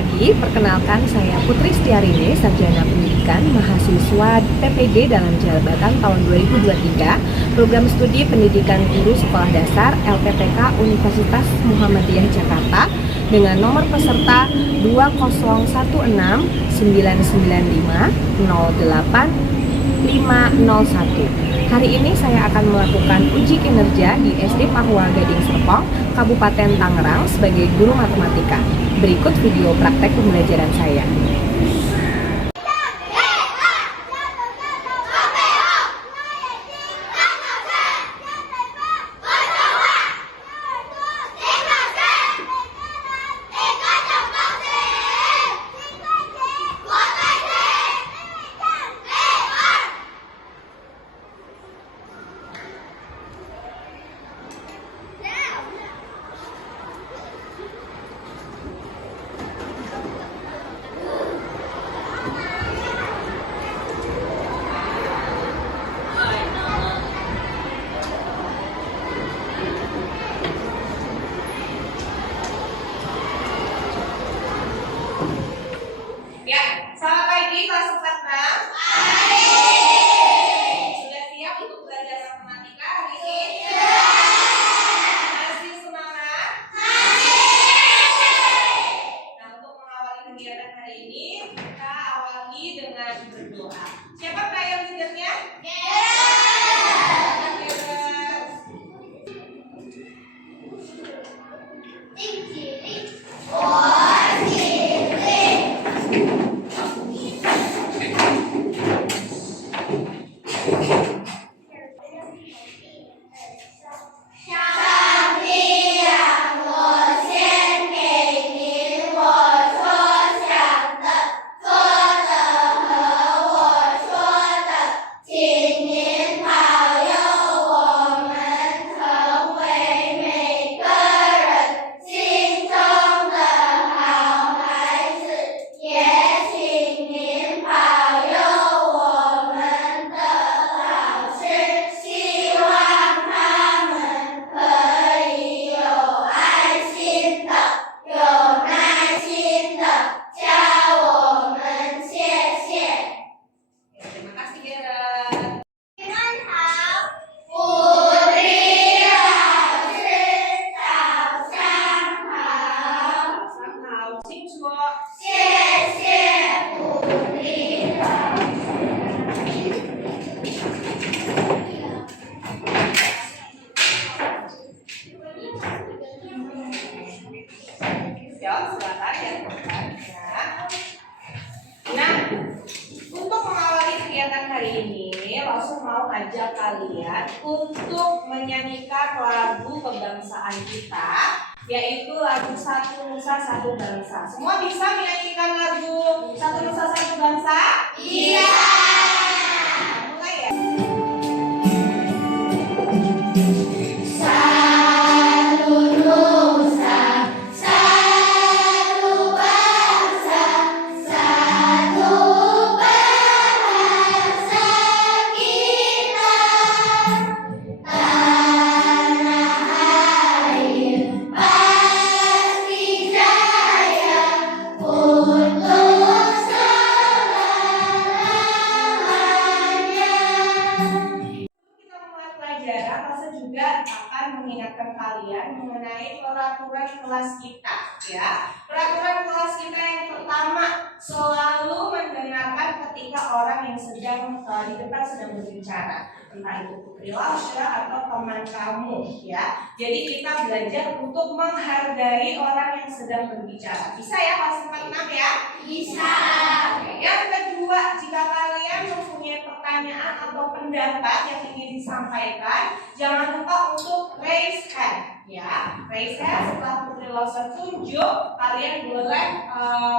pagi, perkenalkan saya Putri Setiarini, Sarjana Pendidikan, mahasiswa PPG dalam jabatan tahun 2023, Program Studi Pendidikan Guru Sekolah Dasar LPPK Universitas Muhammadiyah Jakarta dengan nomor peserta 201699508 Hari ini saya akan melakukan uji kinerja di SD Pahwa Gading Serpong, Kabupaten Tangerang sebagai guru matematika. Berikut video praktek pembelajaran saya. Selamat pagi kelas 4-6. Sudah siap untuk belajar matematika hari ini? Masih semangat? Nah, untuk mengawali kegiatan hari ini, kita awali dengan berdoa. Siapa prayer leadernya? Nah, untuk mengawali kegiatan hari ini, langsung mau ajak kalian untuk menyanyikan lagu kebangsaan kita, yaitu lagu Satu Nusa Satu Bangsa. Semua bisa menyanyikan lagu Satu Nusa Satu Bangsa? Iya. Mulai ya. Juga akan mengingatkan kalian mengenai peraturan kelas kita, ya. Peraturan kelas kita yang pertama, selalu mendengarkan ketika orang yang sedang di depan sedang berbicara, entah itu Putri Lausya atau teman kamu, ya. Jadi kita belajar untuk menghargai orang yang sedang berbicara. Bisa ya kelas 4-6 ya? Bisa. Yang kedua, jika kalian mempunyai pertanyaan atau pendapat yang ingin disampaikan, jangan lupa untuk raise hand, ya. Raise hand setelah Putri Lausya tunjuk, kalian boleh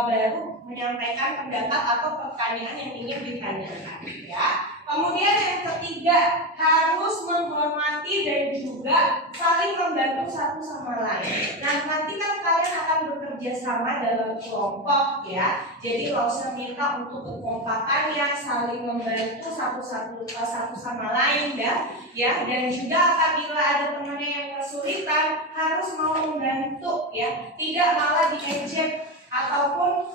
baru menyampaikan pendapat atau pertanyaan yang ingin ditanyakan, ya. Kemudian yang ketiga, harus menghormati dan juga saling membantu satu sama lain. Nah, nanti kan kalian akan bekerja sama dalam kelompok, ya. Jadi Lausya minta untuk kekompakannya, saling membantu satu sama lain, ya. Dan juga apabila ada temannya yang kesulitan, harus mau membantu, ya. Tidak malah diejek ataupun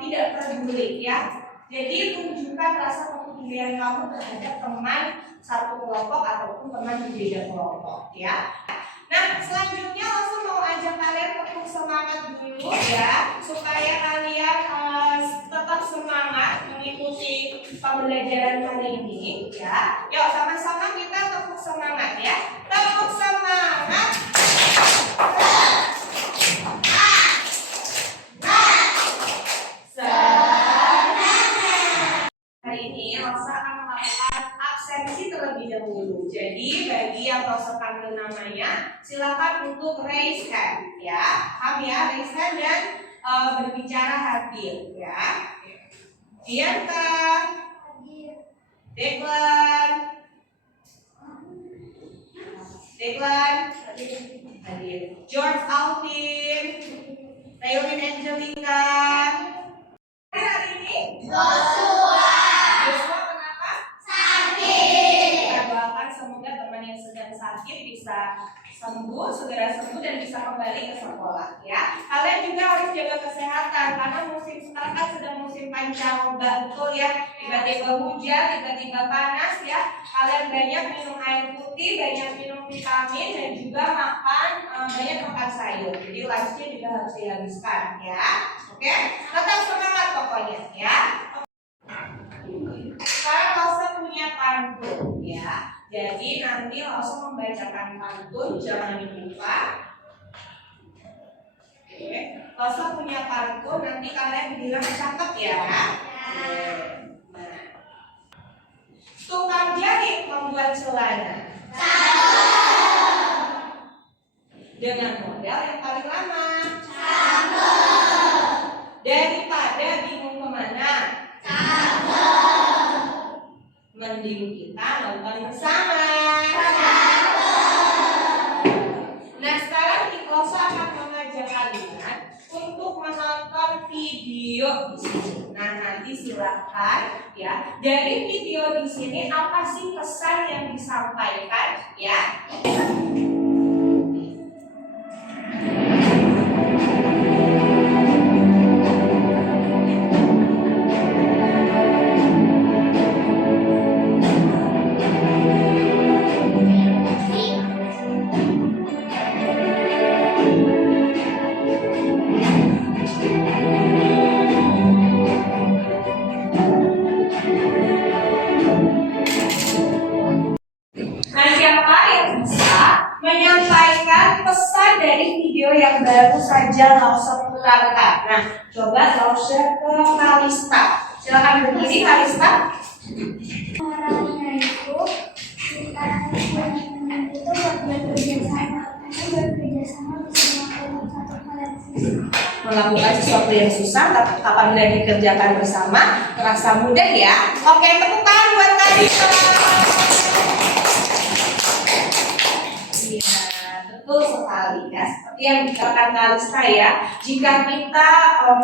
tidak peduli ya. Jadi tunjukkan rasa kepedulian kamu terhadap teman satu kelompok ataupun teman berbeda kelompok ya. Nah, selanjutnya langsung mau ajak kalian untuk semangat dulu ya, supaya kalian tetap semangat mengikuti pembelajaran hari ini ya. Yuk sama-sama kita tepuk semangat ya. Tepuk semangat. Hari ini Rosa akan melakukan absensi terlebih dahulu. Jadi bagi yang Rosa panggil namanya, silakan untuk raise hand ya. Paham ya, raise hand dan berbicara hadir ya. Dianka, Declan, hadir. George Alvin, Taylin Angelica. Hari ini Joshua kenapa? Sakit. Kita doakan semoga teman yang sedang sakit bisa segera sembuh dan bisa kembali ke sekolah ya. Kalian juga harus jaga kesehatan karena musim sekarang kan sedang musim pancaroba, betul ya. Tiba-tiba hujan, tiba-tiba panas ya. Kalian banyak minum air putih, banyak minum vitamin dan juga banyak makan sayur. Jadi lunchnya juga harus dihabiskan ya. Oke, tetap semangat pokoknya ya. Sekarang Rosa punya pantun ya. Jadi nanti Rosa membacakan pantun, jangan lupa. Oke, Rosa punya pantun, nanti kalian bilang cakep ya. Nah, tukang jahit membuat celana dengan model yang paling lama. Daripada bingung kemana, mending kita nonton bersama. Nah, sekarang Rosa akan mengajak kalian untuk menonton video di sini. Nah, nanti silakan ya. Dari video di sini apa sih pesan yang disampaikan ya? Yang baru saja Rosa putarkan. Nah, coba Rosa ke Kalista. Silakan berdiri Kalista. Orangnya itu kita itu bekerja sama, karena bekerja sama bisa melakukan satu hal yang susah. Melakukan sesuatu yang susah, tapi apabila dikerjakan bersama terasa mudah ya. Oke, tepuk tangan buat Kalista. Iya, betul sekali ya. Seperti yang dikatakan Kalista ya, jika kita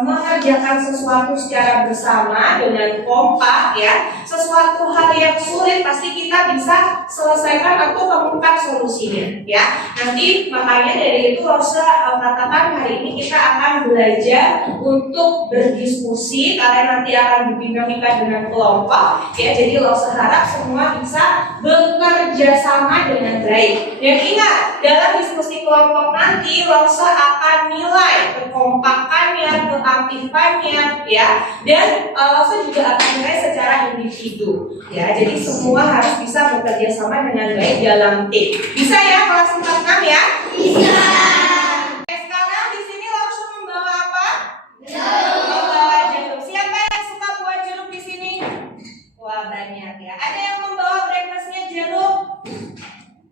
mengerjakan sesuatu secara bersama dengan kompak ya, sesuatu hal yang sulit pasti kita bisa selesaikan atau temukan solusinya ya. Nanti makanya dari itu Rosa katakan hari ini kita akan belajar untuk berdiskusi, kalian nanti akan berdinamika dengan kelompok ya. Jadi Rosa harap semua bisa bekerja sama dengan baik. Dan ingat, dalam diskusi kelompok nanti Rosa akan nilai kekompakannya, keaktifannya ya, dan Rosa juga akan nilai secara individu ya. Jadi semua harus bisa bekerja sama dengan baik dalam tim. Bisa ya kelas 46 ya? Bisa. Sekarang di sini Rosa membawa apa? Jeruk. Membawa jeruk. Siapa yang suka buat jeruk di sini? Wah, banyak ya. Ada yang membawa breakfastnya jeruk?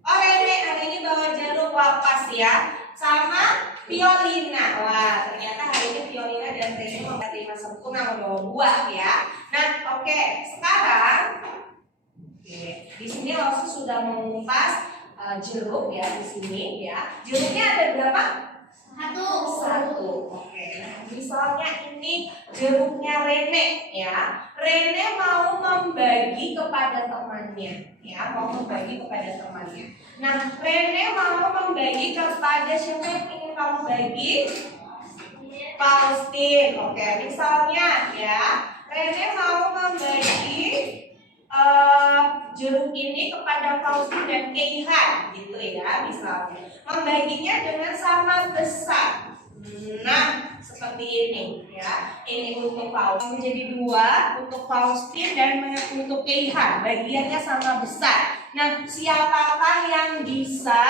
Oh, Rene hari ini bawa jeruk wapas ya, sama Violina. Wah, ternyata hari ini Violina dan Rene terima sempurna membawa buah ya. Nah, oke, sekarang di sini Rosa sudah mengupas jeruk ya di sini ya. Jeruknya ada berapa? Satu. Oke. Nah, misalnya ini jeruknya Rene ya. Rene mau membagi kepada temannya ya, mau membagi kepada temannya. Nah, Rene mau membagi kepada siapa yang ingin kamu bagi? Faustin. Oke, misalnya ya, Rene mau membagi jeruk ini kepada Faustin dan Keihan, gitu ya, misalnya. Membaginya dengan sama besar. Nah, seperti ini ya. Ini untuk Faustin menjadi 2 untuk Faustin dan untuk Keihan. Bagiannya sama besar. Nah, siapakah yang bisa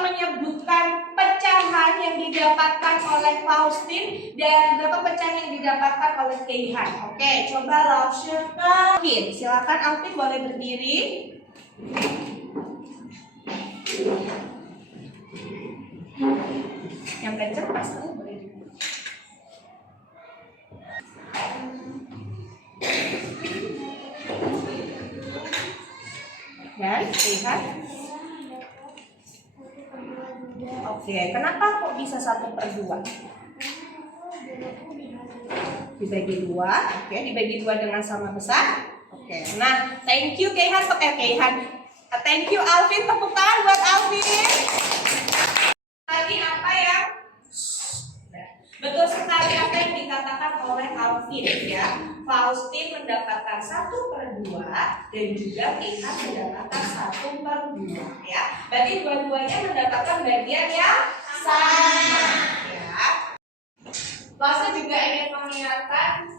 menyebutkan pecahan yang didapatkan oleh Faustin dan berapa pecahan yang didapatkan oleh Keihan? Oke, coba Lausche Alvin. Silakan Alvin boleh berdiri. Yang kenceng pasti boleh. Dan Keihan. Oke, kenapa kok bisa 1/2? Dibagi 2, oke, dibagi 2 dengan sama besar. Oke, nah, thank you Keihan, thank you Alvin, tepuk tangan buat Alvin. Tadi apa yang betul sekali apa yang dikatakan oleh Alvin ya. Faustin mendapatkan 1/2 dan juga Keihan mendapatkan 1/2 ya. Berarti dua-duanya mendapatkan bagian yang sama ya. Lalu juga ingin mengingatkan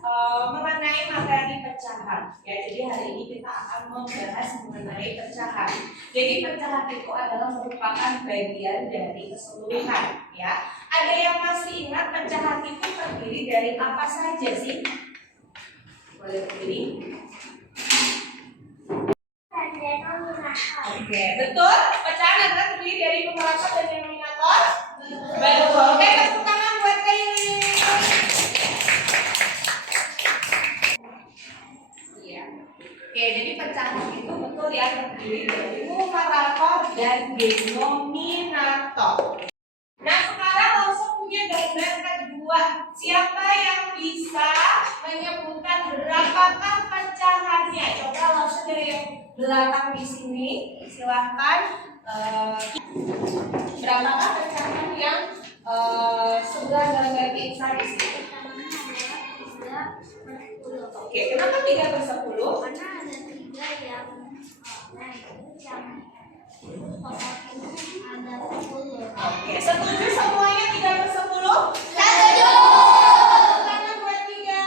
mengenai materi pecahan ya. Jadi hari ini kita akan membahas mengenai pecahan. Jadi pecahan itu adalah merupakan bagian dari keseluruhan ya. Ada yang masih ingat pecahan itu terdiri dari apa saja sih? Boleh berdiri. Oke, betul. Pecahan adalah terdiri dari numerator dan denominator. Betul. Oke, tepuk tangan buat Kaili. Iya. Oke, jadi pecahan itu betul ya terdiri dari numerator dan denominator. Nah, sekarang langsung punya gambar kedua. Siapa yang bisa menyebutkan berapakah pecahannya? Coba langsung dari yang belakang di sini, silahkan. Berapakah pecahan yang sebelah gambar Keihan di sini? Oke, kenapa 3/10? Karena ada 3 yang ada 10. Oke, setuju semuanya 3/10? Setuju. Tangan buat 3.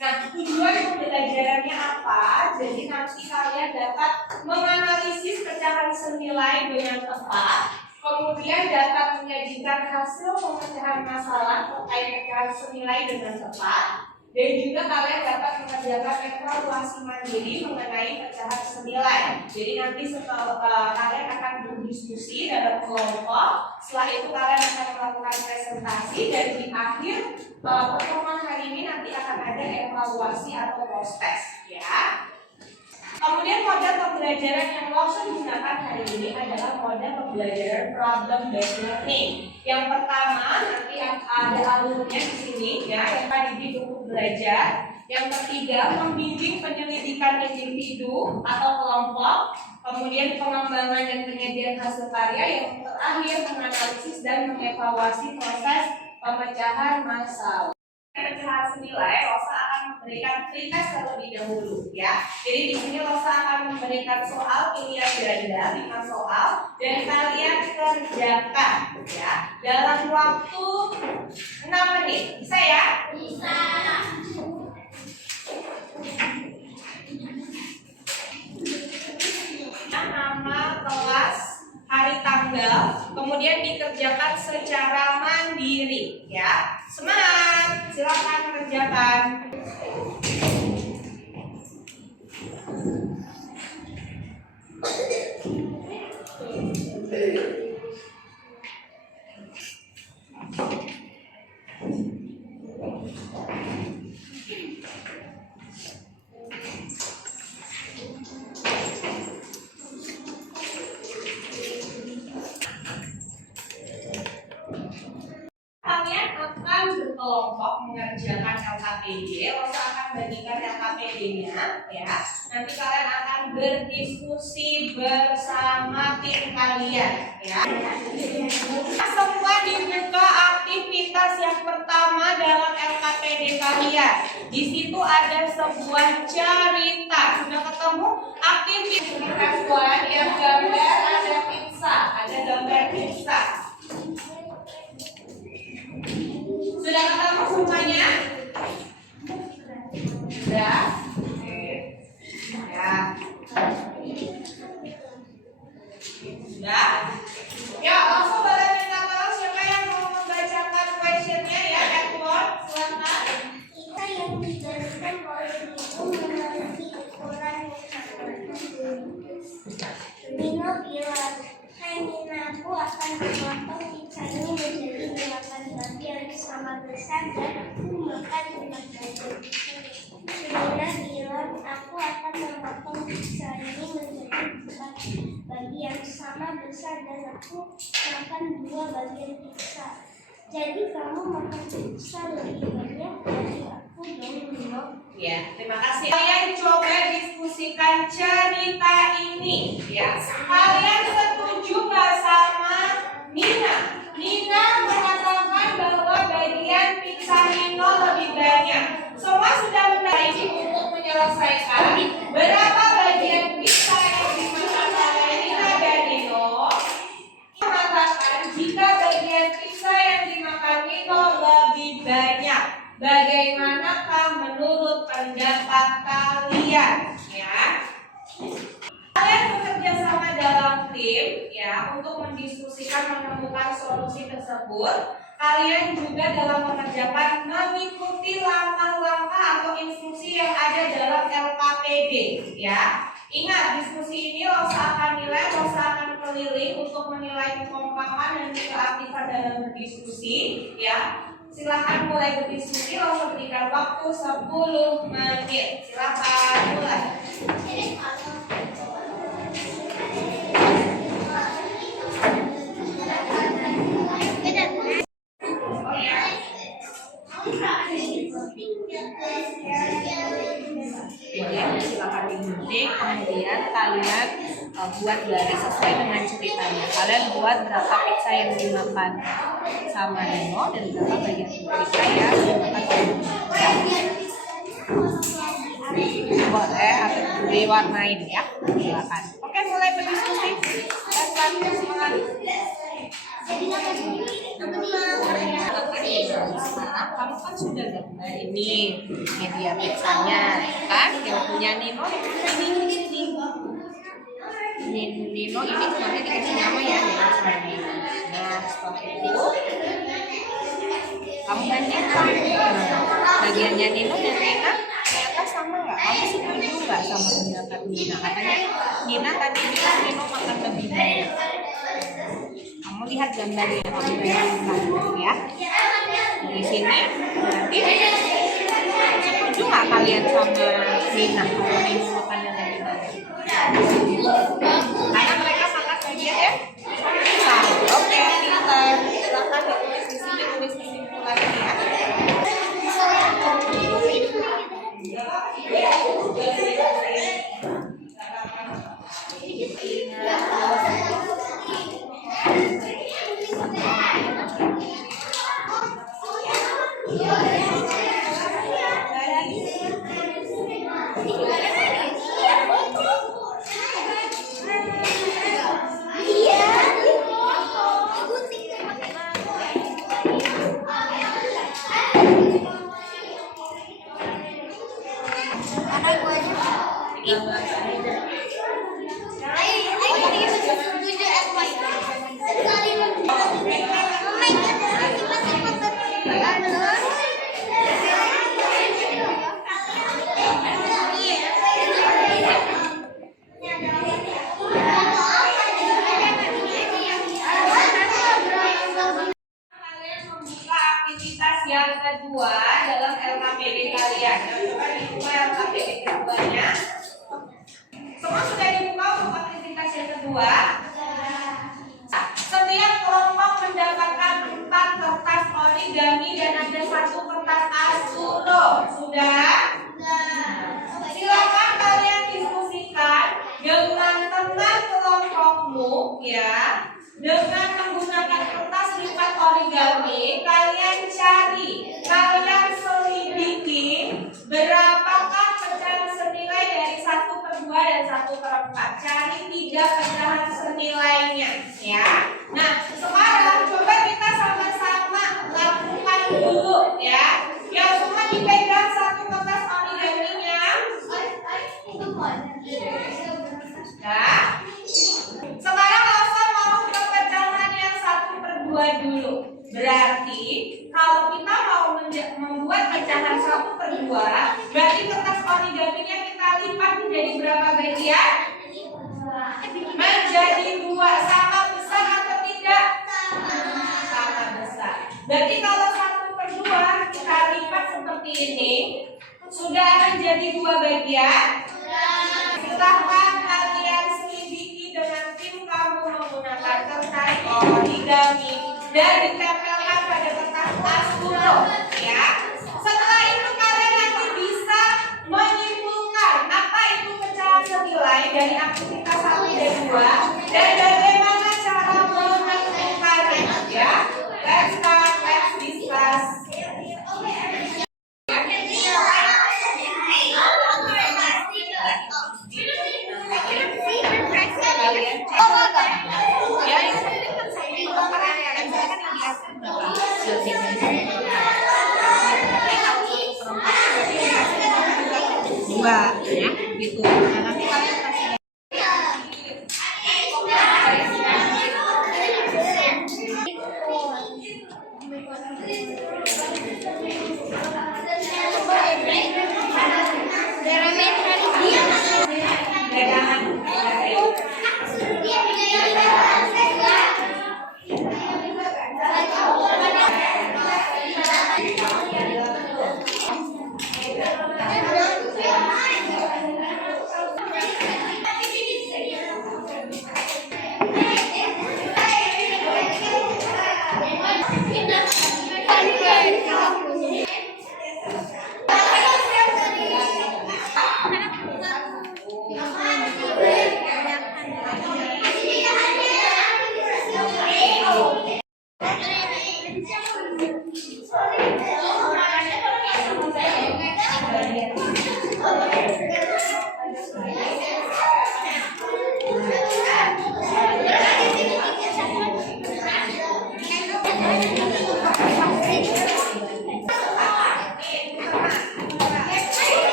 Nah, tujuan pembelajarannya apa? Jadi nanti kalian dapat menganalisis pecahan senilai dengan tepat, kemudian dapat menyajikan hasil pemecahan masalah terkait pecahan senilai dengan tepat, dan juga kalian dapat mengerjakan evaluasi mandiri mengenai pecahan senilai. Jadi nanti setelah kalian akan berdiskusi dalam kelompok, setelah itu kalian akan melakukan presentasi, dan di akhir pertemuan hari ini nanti akan ada evaluasi atau post test ya. Kemudian model pembelajaran yang Lausche gunakan hari ini adalah model pembelajaran problem based learning. Yang pertama nanti ada alurnya di sini ya, yang tadi untuk belajar. Yang ketiga, membimbing penyelidikan individu atau kelompok. Kemudian pengembangan dan penyajian hasil karya. Yang terakhir, menganalisis dan mengevaluasi proses pemecahan masalah. Pecahan senilai, Rosa akan memberikan pretest terlebih dahulu ya. Jadi di sini Rosa akan memberikan soal pilihan ganda 5 soal dan kalian kerjakan ya dalam waktu 6 menit. Bisa ya? Bisa. Nama kelas, hari tanggal, kemudian dikerjakan secara mandiri ya. Semangat, silakan kerjakan. Kalian akan berkelompok mengerjakan LKPD, Rosa akan bagikan LKPD-nya ya. Nanti kalian akan berdiskusi bersama tim kalian ya. Semua dibuka aktivitas yang pertama dalam LKPD kalian. Di situ ada sebuah cerita. Sudah ketemu aktivitas yang gambar ada pizza, ada gambar pizza. Sudah ketemu semuanya? Sudah? Oke. Ya. Sudah? Ya, langsung boleh minta tolong siapa yang mau membacakan questionnya ya, Edward, silakan. Kita yang diberikan oleh ibu memiliki ukuran yang Nino bilang, hai Nina, aku akan memotong pizza ini menjadi 8 bagian sama besar dan aku makan 4 bagian. Nina bilang, aku akan memotong pizza ini menjadi 4 bagian sama besar dan aku makan 2 bagian pizza. Jadi kamu makan pizza lebih banyak dari aku dong, Nino. Ya, terima kasih. Kalian coba diskusikan cerita ini ya. Kalian setuju nggak sama Nina? Nina mengatakan bahwa bagian pizza Nino lebih banyak. Semua sudah benar ini untuk menyelesaikan berapa bagian pizza yang dimakan oleh Nina dan Nino. Mengatakan jika bagian pizza yang dimakan Nino lebih banyak, bagaimanakah menurut pendapat kalian? Ya, kalian bekerja sama dalam tim ya untuk mendiskusikan menemukan solusi tersebut. Kalian juga dalam mengerjakan mengikuti langkah-langkah atau instruksi yang ada dalam LKPD ya. Ingat, diskusi ini Rosa akan nilai, Rosa akan keliling untuk menilai kekompakan dan keaktifan dalam berdiskusi ya. Silakan mulai berdiskusi, Rosa berikan waktu 10 menit. Silakan mulai. Boleh, silakan digunting, kemudian kalian buat garis sesuai dengan ceritanya. Kalian buat berapa pizza yang dimakan sama Nino dan berapa bagian pizza yang dimakan sama Nino. Boleh, atau diwarnain ya, silakan. Oke, mulai berdiskusi. Dan semangat. Sekarang kamu kan sudah gambar ini media pizzanya kan, yang punya Nino Nino ini kemarin dikasih nama ya, Nino sama Nino. Nah setelah itu kamu bandingkan bagiannya Nino dan Nina ternyata sama nggak? Kamu setuju nggak sama pendapat Nina? Katanya Nina tadi bilang Nino makan lebih banyak. Kamu lihat gambar yang kamu bandingkan ya. Di sini berarti setuju nggak kalian sama Nina kalau Nino makannya lebih banyak? Karena mereka makan bagian ya sama. Oke, pintar. Silakan ditulis di sini, tulis kesimpulannya ya. Yang kedua dalam LKPD kalian. Coba dibuka LKPD keduanya. Semua sudah dibuka untuk aktivitas yang kedua. Setiap kelompok mendapatkan 4 kertas origami dan ada 1 satu kertas A10. Sudah? Silakan kalian diskusikan dengan teman kelompokmu ya. Dengan menggunakan kertas lipat origami, kalian cari, kalian selidiki berapakah pecahan senilai dari 1/2 dan 1/4. Cari 3 pecahan senilainya ya. Nah, sekarang coba kita sama-sama lakukan dulu ya. Yang semua dipegang satu kertas origaminya. Ya. Sekarang Elsa mau ke pecahan yang 1/2 dulu. Berarti kalau kita mau membuat pecahan 1/2, berarti kertas origaminya kita lipat menjadi berapa bagian? Menjadi 2. Sama besar atau tidak? Sama besar. Berarti kalau 1/2 kita lipat seperti ini, sudah menjadi 2 bagian. Silahkan kalian selidiki dengan tim kamu menggunakan kertas origami dan ditempelkan pada kertas A10 ya. Setelah itu kalian nanti bisa menyimpulkan apa itu pecahan senilai dari aktivitas 1 dan 2 dan bagaimana cara menentukannya ya. Let's discuss. Dua ya gitu. Nah, nanti kalian kasih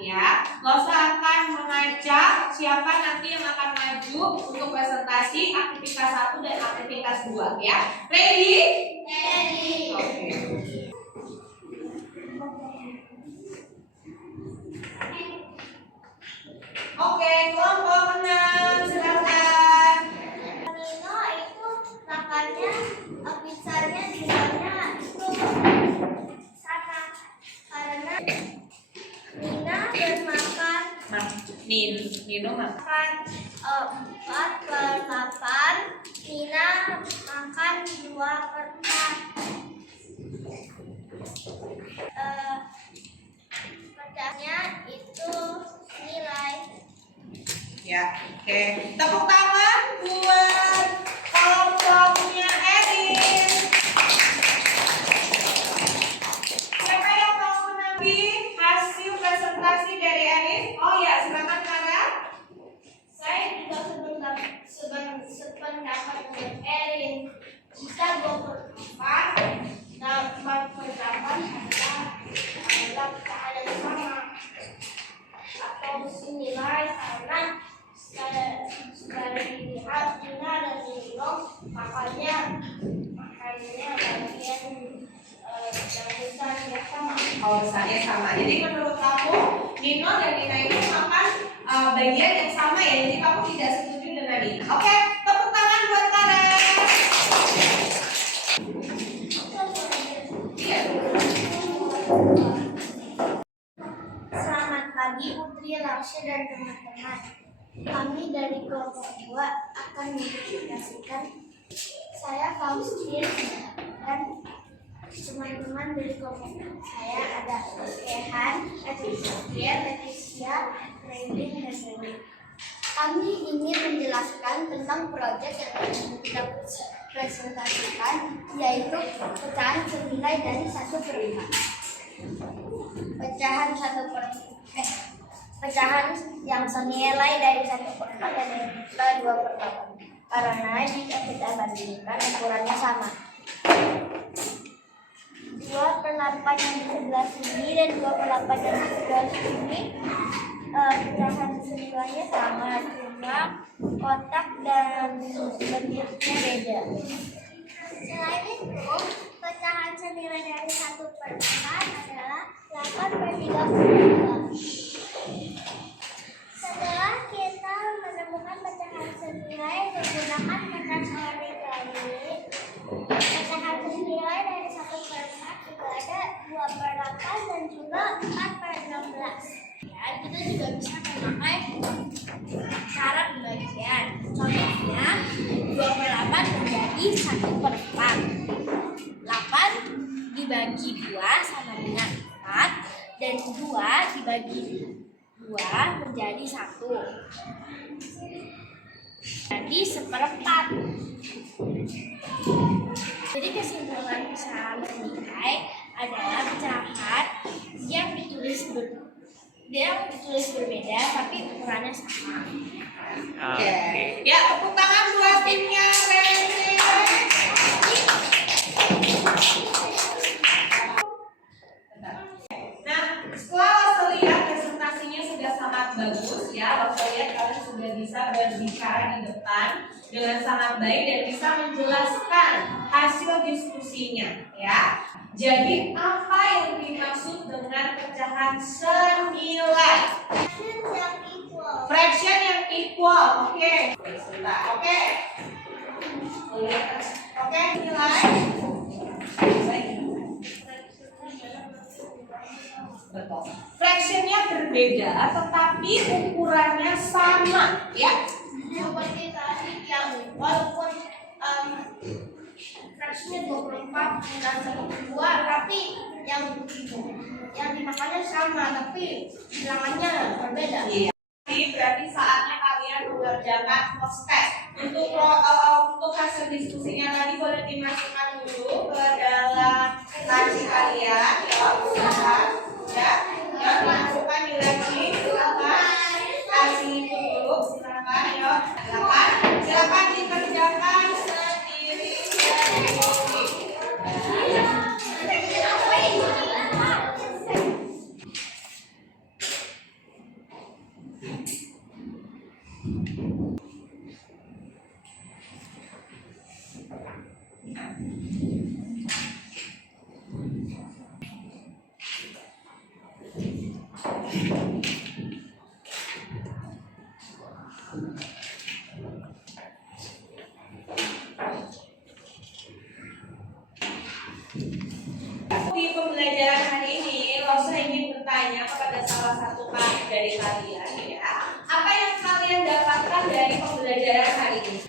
ya. Losa akan mengajak siapa nanti yang akan maju untuk presentasi aktivitas 1 dan aktivitas 2 ya. Ready? Ready. Oke, kelompok 6 silakan. Nino itu makannya pizzanya di mana itu sana karena Nina bermakan Nino makan 4/8. Nina makan 2/4. Pecahnya itu nilai. Ya, oke. Tepuk tangan buat kelompoknya Erin. Siapa yang mau menagih hasil presentasi dari Erin? Oh ya, silakan Kara. Saya juga sependapat dengan Erin. Jika 2/4 dan 4/8 adalah keadaan sama atau senilai karena dari dilihat Nina dan Nino makanya bagian yang besarnya sama. Oh, besarnya sama. Jadi menurut kamu Nino dan Nina itu makan bagian yang sama ya. Jadi kamu tidak setuju dengan Nina. Oke, tepuk tangan buat Kara. Selamat pagi Putri, Laksha, Kami dari kelompok 2 akan mempresentasikan. Saya Faustin dan teman-teman dari kelompok saya ada Ehan, Leticia, Raylin, dan Reni. Kami ingin menjelaskan tentang proyek yang akan kita presentasikan, yaitu pecahan senilai dari 1/4. Pecahan yang senilai dari 1/4 dan nilai 2/8. Karena jika kita bandingkan ukurannya sama. 2/8 yang di sebelah sini dan 2/8 yang di sebelah sini, pecahan senilainya sama, cuma kotak dan bentuknya beda. Selain itu, pecahan senilai dari 1/4 adalah 8/32. Setelah kita menemukan pecahan senilai menggunakan kertas origami, pecahan senilai dari 1/4 juga ada 2/8 dan juga 4/16. Ya, kita juga bisa memakai cara pembagian. Contohnya 2/8 menjadi 1/4. 8 dibagi 2 sama dengan 4 dan 2 dibagi 2 menjadi 1. Jadi 1/4. Jadi kesimpulan pecahan senilai adalah pecahan yang ditulis berbeda tapi ukurannya sama. Oke. Ya, tepuk tangan buat timnya Rene. Nah, setelah Loso lihat presentasinya sudah sangat bagus ya, Loso lihat kalian sudah bisa berbicara di depan dengan sangat baik dan bisa menjelaskan hasil diskusinya ya. Jadi apa yang dimaksud dengan pecahan senilai? Fraction yang equal. Oke. Sebentar. Oke. Oke, nilai. Betul. Fractionnya berbeda, tetapi ukurannya sama, ya. Seperti tadi yang walaupun fractionnya 24 dan 1/2, tapi yang dimakannya sama, tapi bilangannya berbeda. Iya. Berarti saatnya kalian mengerjakan post test. Untuk hasil diskusinya tadi boleh dimasukkan dulu ke dalam laci kalian, ya. Silakan, ya. Ya, dimasukkan di laci, silakan. Kasih itu dulu, silakan, ya. Silakan dikerjakan sendiri. Di pembelajaran hari ini, Loso ingin bertanya kepada salah satu dari kalian, ya. Apa yang kalian dapatkan dari pembelajaran hari ini?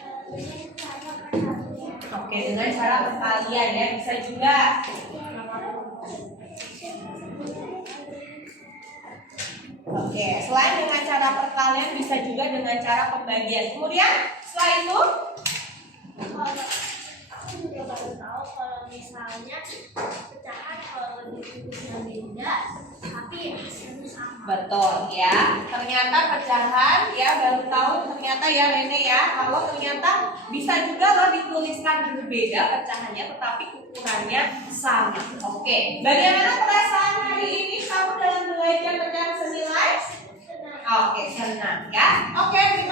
Oke, dengan cara perkalian ya, bisa juga. Oke, selain dengan cara perkalian, bisa juga dengan cara pembagian. Kemudian, setelah itu, Aku juga baru tahu kalau misalnya pecahan kalau dibukunya beda, tapi hasilnya sama. betul ya. Ternyata pecahan ya, baru tahu ternyata ya Rene ya, kalau ternyata bisa juga loh dituliskan berbeda pecahannya, tetapi ukurannya sama. Oke, bagaimana perasaan hari ini kamu dalam belajar pecahan senilai? Oke, senang ya. Oke, terima